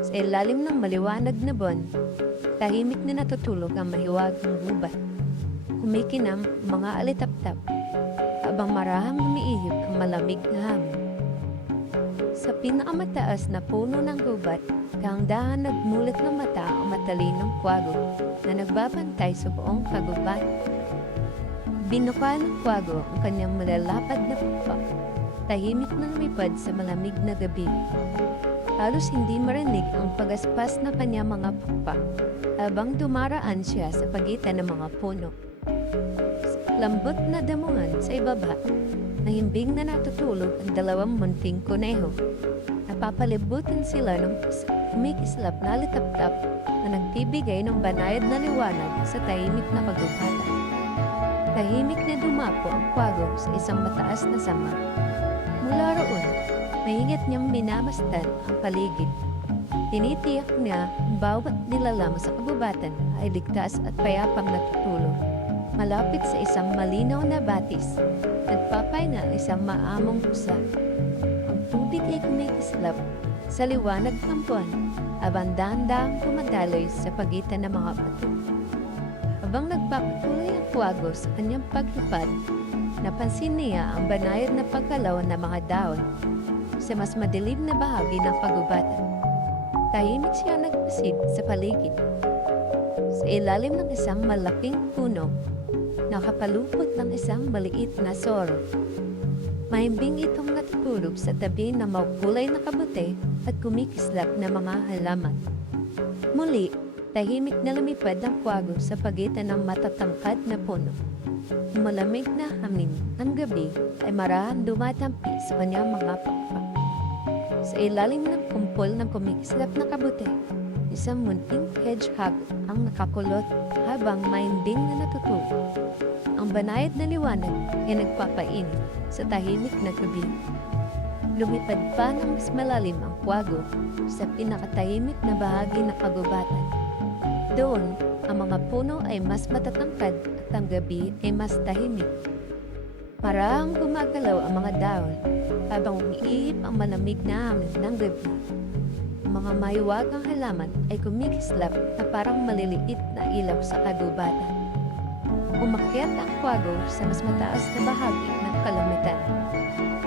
Sa ilalim ng maliwanag na buwan, tahimik na natutulog ang mahiwagang gubat. Kumikinam mga alitaptap, habang marahang umiihip ang malamig na hangin. Sa pinakamataas na puno ng gubat, dahan-dahan nagmulat ng mata ang matalinong kwago na nagbabantay sa buong kagubatan. Binuka ng kwago ang kanyang malalapad na pakpak, tahimik na lumipad sa malamig na gabi. Halos hindi marinig ang pagaspas na kanyang mga pakpak habang dumaraan siya sa pagitan ng mga puno. Sa lambot na damuhan sa ibaba, nahimbing na natutulog ang dalawang munting kuneho. Napapalibutan sila ng kumikislap na litap-tap na nagbibigay ng banayad na liwanag sa tahimik na kagubatan. Tahimik na dumapo ang kwago sa isang mataas na sanga. Mula roon, mahigit niyang minamasdan ang paligid. Tinitiyak niya ang bawat nilalang sa kagubatan ay ligtas at payapang natutulog. Malapit sa isang malinaw na batis, nagpapahinga ang isang maamong pusa. Ang tubig ay kumikislap sa liwanag ng buwan, habang dahan-dahang dumadaloy sa pagitan ng mga bato. Habang nagpapatuloy ang kwago sa kanyang paglipad, napansin niya ang banayad na pagkalaw ng mga dahon sa mas madilim na bahagi ng kagubatan. Tahimik siya nagpasid sa paligid. Sa ilalim ng isang malaking puno, nakapalupot ng isang maliit na soro. Mahimbing itong natutulog sa tabi ng makulay na kabute at kumikislap na mga halaman. Muli, tahimik na lumipad ang kwago sa pagitan ng matatangkad na puno. Malamig na hangin ng gabi ay marahang dumatampi sa kanyang mga pakpak. Sa ilalim ng kumpol ng kumikislap na kabute, isang munting hedgehog ang nakakulot habang mahimbing na natutulog. Ang banayad na liwanag ay nagpapainit sa tahimik na gabi. Lumipad pa ng mas malalim ang kwago sa pinakatahimik na bahagi ng kagubatan. Doon, ang mga puno ay mas matatangkad at ang gabi ay mas tahimik. Parang gumagalaw ang mga dahon habang umiihip ang malamig na hangin ng gabi. Ang mga mahiwagang halaman ay kumikislap na parang maliliit na ilaw sa kagubatan. Umakyat ang kwago sa mas mataas na bahagi ng kalamitan.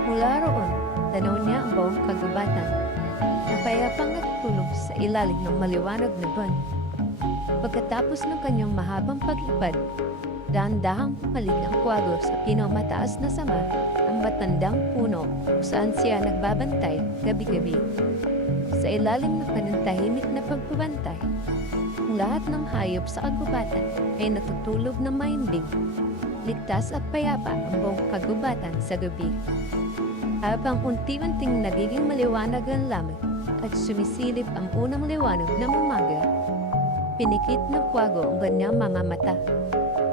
Mula roon, tanaw niya ang buong kagubatan na payapang natutulog sa ilalim ng maliwanag na buwan. Pagkatapos ng kanyang mahabang paglipad, dahan-dahang bumalik ang kwago sa pinakamataas na sanga ng matandang puno kung saan siya nagbabantay gabi-gabi. Sa ilalim ng kanyang tahimik na pagbabantay, ang lahat ng hayop sa kagubatan ay natutulog na mahimbing. Ligtas at payapa ang buong kagubatan sa gabi. Habang unti-unting nagiging maliwanag ang langit at sumisilip ang unang liwanag ng umaga, pinikit ng kwago ang kanyang mga mata.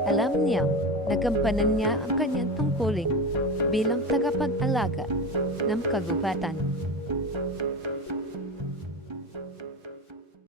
Alam niyang nagampanan niya ang kanyang tungkulin bilang tagapag-alaga ng kagubatan.